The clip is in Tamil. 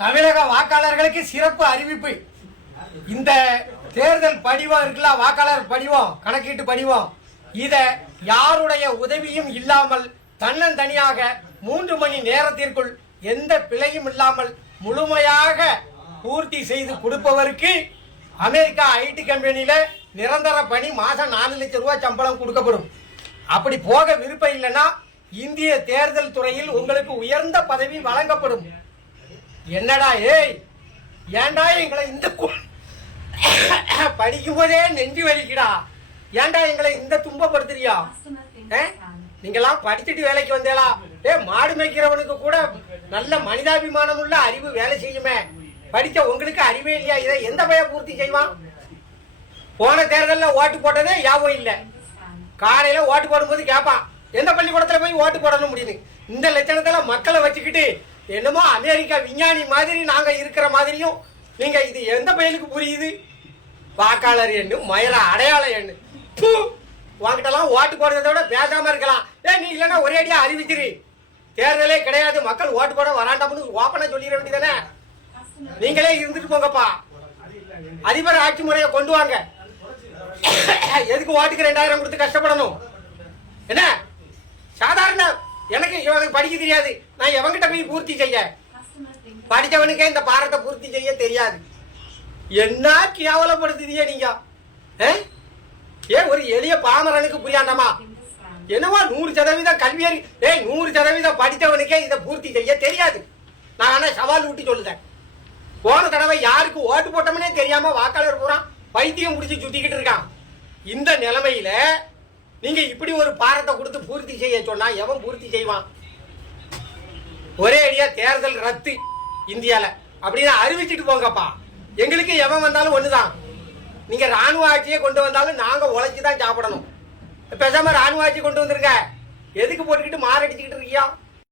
தமிழக வாக்காளர்களுக்கு சிறப்பு அறிவிப்பு. இந்த தேர்தல் படிவம் இருக்குல்ல, வாக்காளர் படிவம், கணக்கீட்டு படிவம், இத யாருடைய உதவியும் இல்லாமல் தன்னந்தனியாக 3 மணி நேரத்திற்குள் எந்த பிழையும் இல்லாமல் முழுமையாக பூர்த்தி செய்து கொடுப்பவருக்கு அமெரிக்கா ஐடி கம்பெனியில நிரந்தர பணி, மாசம் 4 லட்சம் ரூபாய் சம்பளம் கொடுக்கப்படும். அப்படி போக விருப்பம் இல்லைன்னா இந்திய தேர்தல் துறையில் உங்களுக்கு உயர்ந்த பதவி வழங்கப்படும். என்னடா ஏய், ஏன்டா எங்களை இந்த படிக்கும் போதே நெஞ்சு வலிக்குடா, ஏன்டா எங்களை இந்த துன்பப்படுத்துறியா? நீங்களாம் படிச்சுட்டு வேலைக்கு வந்தேலா? மாடு மேய்க்கிறவனுக்கு கூட நல்ல மனிதாபிமானம் உள்ள அறிவு வேலை செய்யுமே, படிச்ச உங்களுக்கு அறிவே இல்லையா? இதை எந்த பையன் பூர்த்தி செய்வான்? போன தேர்தலில் ஓட்டு போட்டதே யாவும் இல்லை. காலையில ஓட்டு போடும்போது கேட்பான், எந்த பள்ளிக்கூடத்துல போய் ஓட்டு போடணும் முடியுது. இந்த லட்சணத்துல மக்களை வச்சுக்கிட்டு என்னமோ அமெரிக்கா விஞ்ஞானி மாதிரி நாங்க இருக்கிற மாதிரியும் நீங்க இது எந்த பையனுக்கு புரியுது? வாக்காளர் எண்ணு, மயில அடையாள எண்ணு. வாங்கிட்டலாம் ஓட்டு போடுறத விட பேசாம இருக்கலாம். நீ இல்லைன்னா ஒரே அடியா அறிவிச்சிரு, தேர்தலே கிடையாது, மக்கள் ஓட்டு போட வராண்டாம்னு ஓப்பனா சொல்லிட வேண்டியதானே. நீங்களே இருந்துட்டு போங்கப்பா, அதிபர் ஆட்சி முறையை கொண்டு வாங்க. எதுக்கு ஓட்டுக்கு 2000 கொடுத்து கஷ்டப்படணும்? என்ன சாதாரண எனக்கு படிக்க தெரியாது, நான் எவங்கிட்ட போய் பூர்த்தி செய்ய? படித்தவனுக்கே இந்த பாரத்தை பூர்த்தி செய்ய தெரியாது. என்ன கேவலப்படுத்துதியே நீங்க? ஒரு எளிய பாமரனுக்கு புரியாண்டாமா? என்னவா 100% கல்வியறி, 100% படித்தவனுக்கே இதை பூர்த்தி செய்ய தெரியாது. நான் ஆனா சவால் ஊட்டி சொல்லுதேன். போன தடவை யாருக்கு ஓட்டு போட்டோம்னே தெரியாம வாக்காளர் பூரா பைத்தியம் முடிச்சு சுத்திக்கிட்டு இருக்கான். இந்த நிலைமையில நீங்க இப்படி ஒரு பாரத்தை கொடுத்து பூர்த்தி செய்ய சொன்னா எவன் பூர்த்தி செய்வான்? ஒரே அடியா தேர்தல் ரத்து இந்தியால அப்படின்னு அறிவிச்சுட்டு போங்கப்பா. எங்களுக்கு எவன் வந்தாலும் ஒண்ணுதான். நீங்க ராணுவ ஆட்சியை கொண்டு வந்தாலும் நாங்க உழைச்சுதான் சாப்பிடணும். பேசாம ராணுவ ஆட்சி கொண்டு வந்துருங்க. எதுக்கு போட்டுக்கிட்டு மாரடிச்சுக்கிட்டு இருக்கியா?